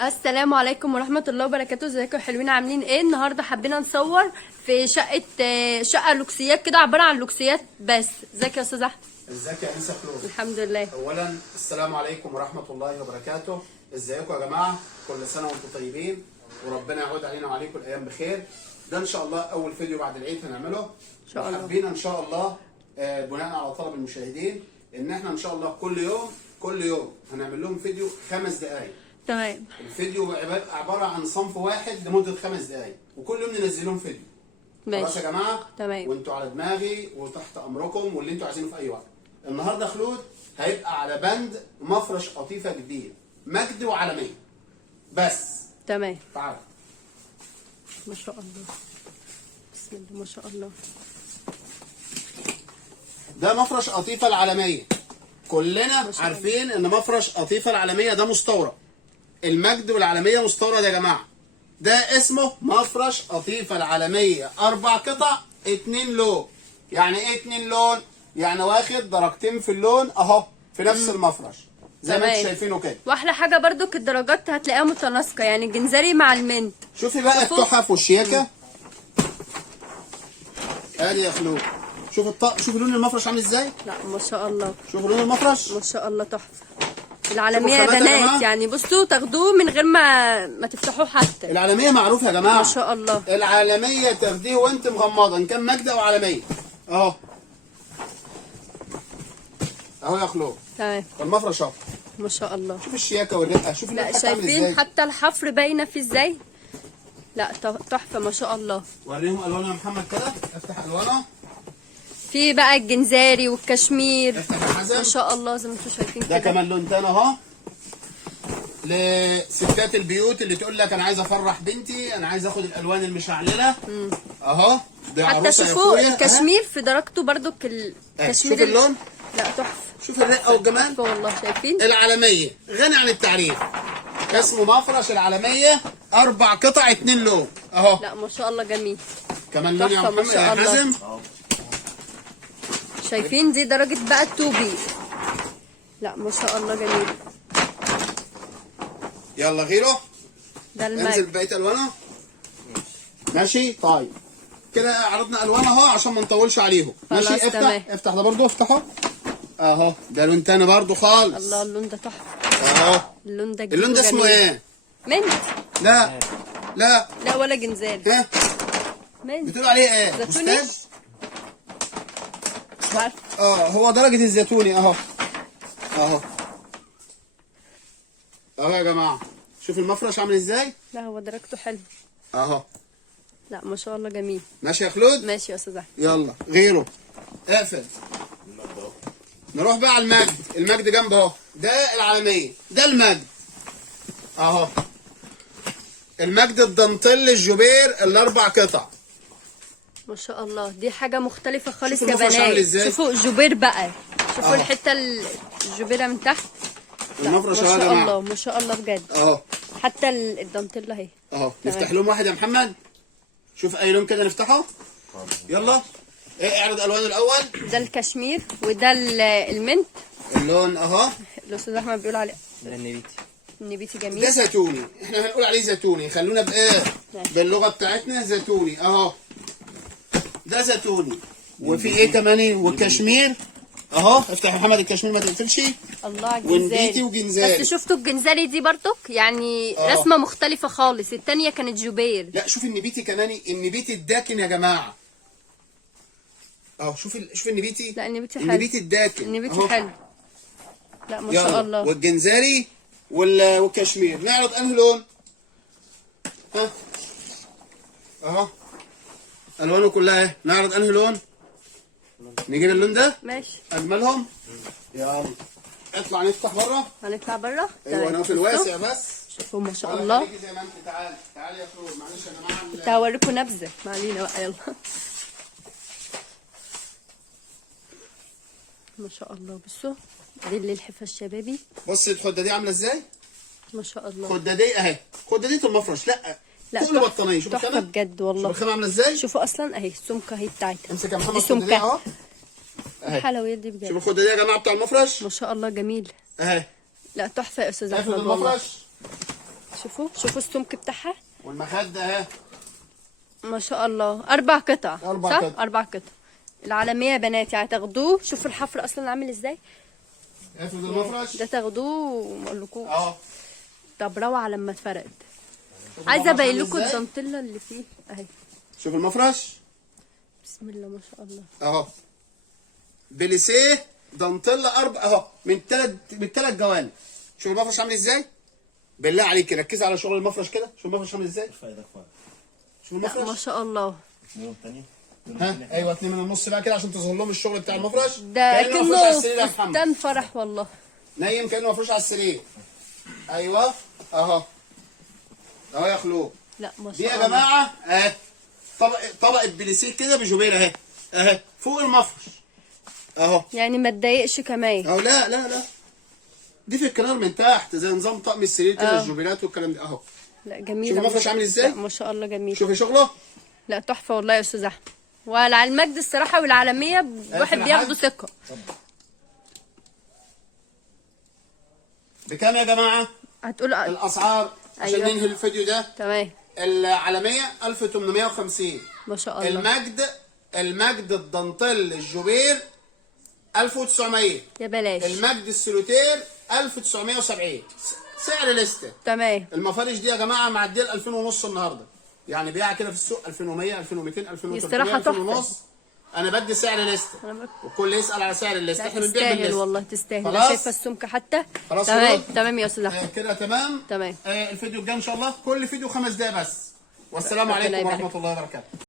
السلام عليكم ورحمة الله وبركاته. ازيكم يا حلوين؟ عاملين ايه؟ النهارده حبينا نصور في شقة لوكسيات كده، عبارة عن لوكسيات بس. ازيك يا استاذ احمد؟ ازيك يا انسه فلوس؟ الحمد لله. اولا السلام عليكم ورحمه الله وبركاته. ازيكم يا جماعه؟ كل سنه وانتم طيبين وربنا يعود علينا وعليكم الايام بخير. ده ان شاء الله اول فيديو بعد العيد هنعمله ان شاء الله. حابين ان شاء الله بناء على طلب المشاهدين ان احنا ان شاء الله كل يوم هنعمل لهم فيديو 5 دقائق. تمام. الفيديو عباره عن صنف واحد لمده 5 دقائق، وكل يوم ننزل لهم فيديو. خلاص ماشي يا جماعه؟ تمام. وانتوا على دماغي وتحت امركم واللي انتوا عايزينه في اي وقت. النهارده خلود هيبقى على بند مفرش قطيفه جديد مجد وعالميه بس. تمام. تعال. ما شاء الله، بسم الله ما شاء الله. ده مفرش قطيفه العالميه. كلنا عارفين ان مفرش قطيفه العالميه ده مستورد. المجد والعالميه مستورد يا جماعه. ده اسمه مفرش قطيفه العالميه 4 قطع 2 لون. يعني ايه 2 لون؟ يعني واخد درجتين في اللون اهو في نفس المفرش زي ما انتم شايفينه كده. واحلى حاجه برضو الدرجات هتلاقيها متناسقه، يعني الجنزري مع المنت. شوفي بقى التحف والشياكه. ادي يا خلود، شوف لون المفرش عامل ازاي. لا ما شاء الله، شوف لون المفرش ما شاء الله تحفه. العالميه يا شوفوا الخامات يا بنات، جماعة. يعني بصوا تاخدوه من غير ما تفتحوه حتى. العالميه معروف يا جماعه. ما شاء الله. العالميه تاخديه وانت مغمضه ان كان مجد او عالميه اهو. اهو يا خلود. تمام. المفرش اهو. ما شاء الله. شوف الشياكه والرقه. شوف لا اللوحه عامل شايفين ازاي. حتى الحفر باينه فيه ازاي. لا تحفه ما شاء الله. وريهم الوانها يا محمد كده. افتح الوانها. في بقى الجنزاري والكشمير. افتح يا حسن. ما شاء الله زي ما انتم شايفين ده كده. كمان لون تاني اهو لستات البيوت اللي تقول لك انا عايز افرح بنتي، انا عايز اخد الالوان المشعلله اهو. ده حتى عروسه يا شوفوا اخويا. الكشمير في درجته برضو الكشمير. شوف اللون. لا تحفه. شوف الرقه والجمال. تحفه والله. شايفين العالميه غني عن التعريف. اسمه مفرش العالميه 4 قطع 2 لون اهو. لا ما شاء الله جميل. كمان لون يا تحفة ما محمد شاء يا الله. حازم. شايفين دي درجه بقى التوبي. لا ما شاء الله جميل. يلا غيره. ده انزل المجد. بقيه الوانه. ماشي طيب كده عرضنا الوان اهو عشان ما نطولش عليهم. خلاص ماشي افتح تمام. افتح ده برضو افتحه اهو. ده لون تاني برضو خالص. الله اللون ده تحفه. اهو. اللون ده جديد اللون ده اسمه وجميل. ايه؟ منت. لا لا لا ولا جنزاري. ها منت. بتقولوا عليه ايه؟ زيتوني؟ أستاذ؟ مش عارفه. هو درجة الزيتوني اهو. اهو اهو يا جماعة. شوف المفرش عامل ازاي؟ لا هو درجته حلو. اهو. لا ما شاء الله جميل. ماشي يا خلود؟ ماشي يا استاذ احمد. يلا غيره. اقفل. نروح بقى على المجد. المجد جنبه اهو. ده العالمية، ده المجد اهو. المجد الدانتيل الجوبير ال4 قطع. ما شاء الله دي حاجة مختلفة خالص شوفوا يا المفرش عامل بنات. ازاي. شوفوا الجوبير بقى. شوفوا أهو. الحتة الجوبيرة من تحت. لا، المفرش ما اهو يا شاء جماعة. الله ما شاء الله بجد. اهو حتى الدانتيلا اهي. اهو. تمام. نفتح لون واحد يا محمد. شوف اي لون كده نفتحه. يلا اعرض الوان الاول. ده الكشمير وده المنت. اللون اهو. الاستاذ احمد بيقول عليه ده النبيتي. النبيتي ده جميل. زيتوني. احنا هنقول عليه زيتوني. خلونا بايه؟ ماشي. باللغه بتاعتنا زيتوني اهو. ده زيتوني. وفي ايه كمان؟ وكشمير اهو. افتح يا محمد الكشمير ما تقفلش. الله على ونبيتي الجنزاري. وجنزاري. بس شفتوا الجنزاري دي برضك يعني آه. رسمة مختلفة خالص. التانية كانت جوبير. لا شوف النبيتي كمان. النبيتي الداكن يا جماعه اهو. شوف النبيتي. لا النبيتي حلو. النبيتي الداكن النبيتي أهو. حلو. لا ما يلا. شاء الله. والجنزاري والكشمير. نعرض انهي لون؟ ها اهو. الوانه كلها اهي. نعرض انهي لون؟ نجيب اللون ده ماشي. اجملهم. يلا اطلع نفتح بره. هنطلع بره. ايوه انا في الواسع بس. شوفوا ما شاء ولا الله. خليكي زي ما انت. تعالي تعالي يا فلوس. معلش يا جماعه كنت هوريكم نبذه، ما علينا بقى. يلا. ما شاء الله بصوا دي اللي الحفه الشبابي. بصي الخده دي عامله ازاي. ما شاء الله. الخده دي اهي. الخده دي المفرش. لا لا كل بطانيه. شوف تحفه الخامه. بجد شوف والله. الخامه عامله ازاي. شوفوا اصلا اهي السمكه اهي بتاعتها. امسك يا محمد دي الخده دي سمكه. اهو. اهي. الحلويات دي شوف بجد. الخده دي يا جماعه بتاع المفرش. ما شاء الله جميل. اهي. لا تحفه يا استاذ افرد احمد والله. المفرش. شوفوا السمك بتاعها والمخده اهي ما شاء الله. 4 قطع 4 صح؟ قطع. 4 قطع. العالمية يا بنات يعني تاخدوه. شوفوا الحفر اصلا عامل ازاي. افرد المفرش ده تاخدوه وما اقولكوش. اهو. طب روعة لما اتفرد. شوف عايزة المفرش ابين عامل لكم إزاي. الدانتيلا اللي فيه اهي. شوف المفرش بسم الله ما شاء الله. اهو. بليسيه دانتيلا اهو من 3 جوانب. شوف المفرش عامل ازاي. بالله عليك ركزي على شغل المفرش كده. شوف المفرش عامل ازاي. شوف لا ما المفرش. شاء الله. ها ايوه 2 من النص بقى كده عشان تظهر لهم الشغل بتاع المفرش. ده كأنه مفروش على السرير يا كأنه محمد. فستان فرح والله. نايم كأنه مفروش على السرير. ايوه اهو. اهو يا خلود. لا ما دي شاء يا الله. جماعه اهي طبقه بليسيه كده بجوبير اهي. اهي فوق المفرش اهو. يعني ما تضايقش كمان. اهو لا دي في الكنار من تحت زي نظام طقم السرير كده الجوبيرات والكلام ده اهو. لا جميل. شوف المفرش عامل ازاي؟ لا ما شاء الله جميل. شوفي شغله. لا تحفة والله يا استاذ احمد. وعلى المجد الصراحة والعالمية الواحد الحاج. بياخدوا ثقة. بكام يا جماعه؟ هتقول الاسعار عشان أيوة. ننهي الفيديو ده. تمام العالمية 1850. ما شاء الله. المجد الدانتيل الجوبير 1900. يا بلاش. المجد السلوتير 1970. سعر لسته. تمام. المفارش دي يا جماعه معديه ال 2000 ونص النهارده. يعني بيعها كده في السوق 2100 2200 2300 الصراحة 2000 تحفة. ونص. انا بدي سعر لسته والكل يسال على سعر الليسته. لا احنا بنبيع تستاهل بالليسته. والله تستاهل. خلاص؟ أنا شايفة السمكة حتى. خلاص تمام خلاص؟ تمام يا استاذ احمد. كده تمام. تمام. الفيديو الجاي ان شاء الله كل فيديو 5 دقايق بس. والسلام ربنا عليكم يبارك. ورحمه الله وبركاته.